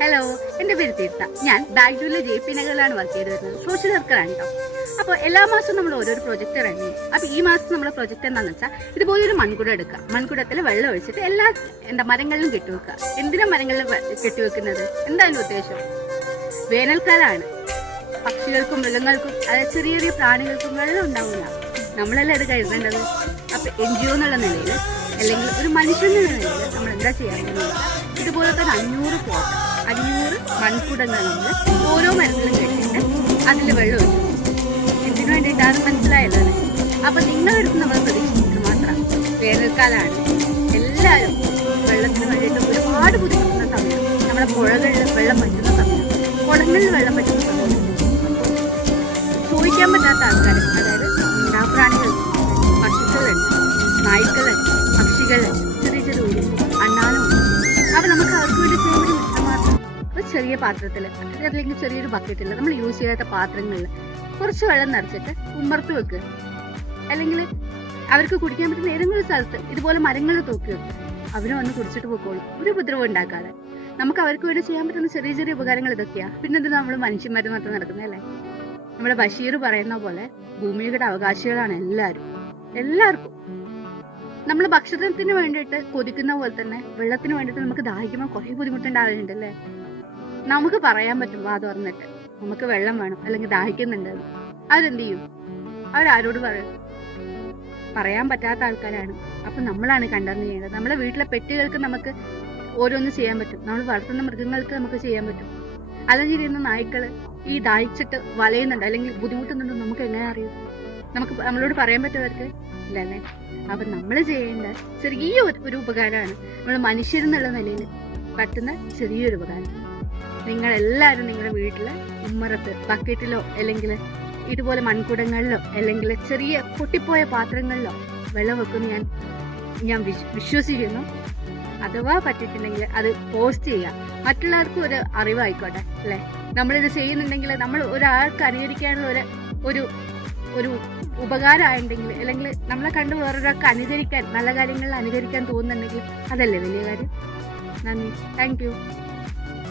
Hello, എൻ്റെ പേര് തീർത്ഥ. ഞാൻ ബാംഗ്ലൂരിലെ JP നഗറിലാണ് വർക്ക് ചെയ്ത് വരുന്നത്. സോഷ്യൽ വർക്കറാണ് കേട്ടോ. അപ്പോൾ എല്ലാ മാസവും നമ്മൾ ഓരോരോ പ്രൊജക്ട് ഇറങ്ങി. അപ്പോൾ ഈ മാസം നമ്മുടെ പ്രൊജക്ട് എന്താണെന്ന് വെച്ചാൽ ഇതുപോലൊരു മൺകുടം എടുക്കുക. മൺകുടത്തിൽ വെള്ളം ഒഴിച്ചിട്ട് എല്ലാ മരങ്ങളിലും കെട്ടിവെക്കുക. എന്തിനാ മരങ്ങളിൽ കെട്ടിവെക്കുന്നത്? എന്തായാലും ഉദ്ദേശം വേനൽക്കാലമാണ്. പക്ഷികൾക്കും മൃഗങ്ങൾക്കും അതായത് ചെറിയ ചെറിയ പ്രാണികൾക്കും വെള്ളം ഉണ്ടാവില്ല. നമ്മളെല്ലാം ഇത് കരുതേണ്ടത്. അപ്പോൾ NGO എന്നുള്ള നിലയിൽ അല്ലെങ്കിൽ ഒരു മനുഷ്യന്റെ നിലയിൽ നമ്മൾ എന്താ ചെയ്യാമെന്ന് വെച്ചാൽ ഇതുപോലത്തെ 500 മൺകുടങ്ങൾ നമ്മൾ ഓരോ മരത്തിലും കെട്ടിയിട്ട് അതിൽ വെള്ളം ഒഴിക്കും. ഇതിനു വേണ്ടിയിട്ടാണ്, മനസ്സിലായല്ലോ. അപ്പൊ നിങ്ങളെടുത്ത് നമ്മൾ പ്രതീക്ഷിക്കുന്നത് മാത്രം വേനൽക്കാലമാണ്. എല്ലാവരും വെള്ളത്തിന് വേണ്ടിയിട്ട് ഒരുപാട് ബുദ്ധിമുട്ടുന്ന സമയം, നമ്മുടെ പുഴകളിൽ വെള്ളം പറ്റുന്ന സമയം, കുളങ്ങളിൽ വെള്ളം പറ്റുന്ന സമയം, ചോദിക്കാൻ പറ്റാത്ത ആൾക്കാർ, അതായത് മിണ്ടാപ്രാണികൾ, പശുക്കളുണ്ട്, നായ്ക്കളുണ്ട്, പക്ഷികളുണ്ട്, ചെറിയ ചെറിയ അണ്ണാനും. അപ്പൊ നമുക്ക് അവർക്ക് വേണ്ടി ചെയ്യുന്ന മാത്രം ഒരു ചെറിയ പാത്രത്തിൽ അല്ലെങ്കിൽ ചെറിയൊരു ബക്കറ്റിൽ നമ്മൾ യൂസ് ചെയ്യാത്ത പാത്രങ്ങളിൽ കുറച്ച് വെള്ളം നിറച്ചിട്ട് ഉമ്മർത്ത് വെക്കുക. അല്ലെങ്കിൽ അവർക്ക് കുടിക്കാൻ പറ്റുന്ന ഏതെങ്കിലും സ്ഥലത്ത് ഇതുപോലെ മരങ്ങൾ തൂക്കി വെക്കുക. അവരും വന്ന് കുടിച്ചിട്ട് പോയിക്കോളും, ഒരു ഉപദ്രവം ഉണ്ടാക്കാതെ. നമുക്ക് അവർക്ക് വേണ്ടി ചെയ്യാൻ പറ്റുന്ന ചെറിയ ചെറിയ ഉപകാരങ്ങൾ ഇതൊക്കെയാ. പിന്നെ ഇത് നമ്മൾ മനുഷ്യന്മാരും മാത്രം നടക്കുന്നതല്ലേ. നമ്മുടെ ബഷീർ പറയുന്ന പോലെ ഭൂമിയുടെ അവകാശികളാണ് എല്ലാവർക്കും. നമ്മൾ ഭക്ഷണത്തിന് വേണ്ടിയിട്ട് കൊതിക്കുന്ന പോലെ തന്നെ വെള്ളത്തിന് വേണ്ടിയിട്ട് നമുക്ക് ദാഹിക്കുമ്പോൾ കുറേ ബുദ്ധിമുട്ടുണ്ടാവുന്നുണ്ട് അല്ലേ. നമുക്ക് പറയാൻ പറ്റും വാ തുറന്നിട്ട് നമുക്ക് വെള്ളം വേണം അല്ലെങ്കിൽ ദാഹിക്കുന്നുണ്ടെന്ന്. അവരെന്ത് ചെയ്യും? അവരാരോട് പറയും? പറയാൻ പറ്റാത്ത ആൾക്കാരാണ്. അപ്പൊ നമ്മളാണ് കണ്ടറിഞ്ഞ് ചെയ്യേണ്ടത്. നമ്മളെ വീട്ടിലെ പെറ്റുകൾക്ക് നമുക്ക് ഓരോന്നും ചെയ്യാൻ പറ്റും. നമ്മൾ വളർത്തുന്ന മൃഗങ്ങൾക്ക് നമുക്ക് ചെയ്യാൻ പറ്റും. അല്ലെങ്കിൽ ഇരുന്ന നായ്ക്കള് ഈ ദാഹിച്ചിട്ട് വലയുന്നുണ്ട് അല്ലെങ്കിൽ ബുദ്ധിമുട്ടുന്നുണ്ടോ നമുക്ക് എങ്ങനെ അറിയും? നമ്മളോട് പറയാൻ പറ്റുമവർക്ക് ഇല്ലല്ലേ. അപ്പൊ നമ്മൾ ചെയ്യേണ്ട ചെറിയ ഒരു ഉപകാരമാണ് നമ്മൾ മനുഷ്യരെന്നുള്ള നിലയിൽ പറ്റുന്ന ചെറിയൊരു ഉപകാരം. നിങ്ങൾ എല്ലാവരും നിങ്ങളുടെ വീട്ടില് ഉമ്മറത്ത് ബക്കറ്റിലോ അല്ലെങ്കിൽ ഇതുപോലെ മൺകുടങ്ങളിലോ അല്ലെങ്കിൽ ചെറിയ പൊട്ടിപ്പോയ പാത്രങ്ങളിലോ വെള്ളം വെക്കുന്ന ഞാൻ വിശ്വസിക്കുന്നു. അഥവാ പറ്റിയിട്ടുണ്ടെങ്കിൽ അത് പോസ്റ്റ് ചെയ്യുക. മറ്റുള്ളവർക്കും ഒരു അറിവായിക്കോട്ടെ അല്ലെ. നമ്മളിത് ചെയ്യുന്നുണ്ടെങ്കിൽ നമ്മൾ ഒരാൾക്ക് അനുകരിക്കാനുള്ള ഒരു ഉപകാരമായിട്ടുണ്ടെങ്കിൽ അല്ലെങ്കിൽ നമ്മളെ കണ്ട് വേറൊരാൾക്ക് അനുകരിക്കാൻ, നല്ല കാര്യങ്ങളിൽ അനുകരിക്കാൻ തോന്നുന്നുണ്ടെങ്കിൽ അതല്ലേ വലിയ കാര്യം. നന്ദി. Thank you.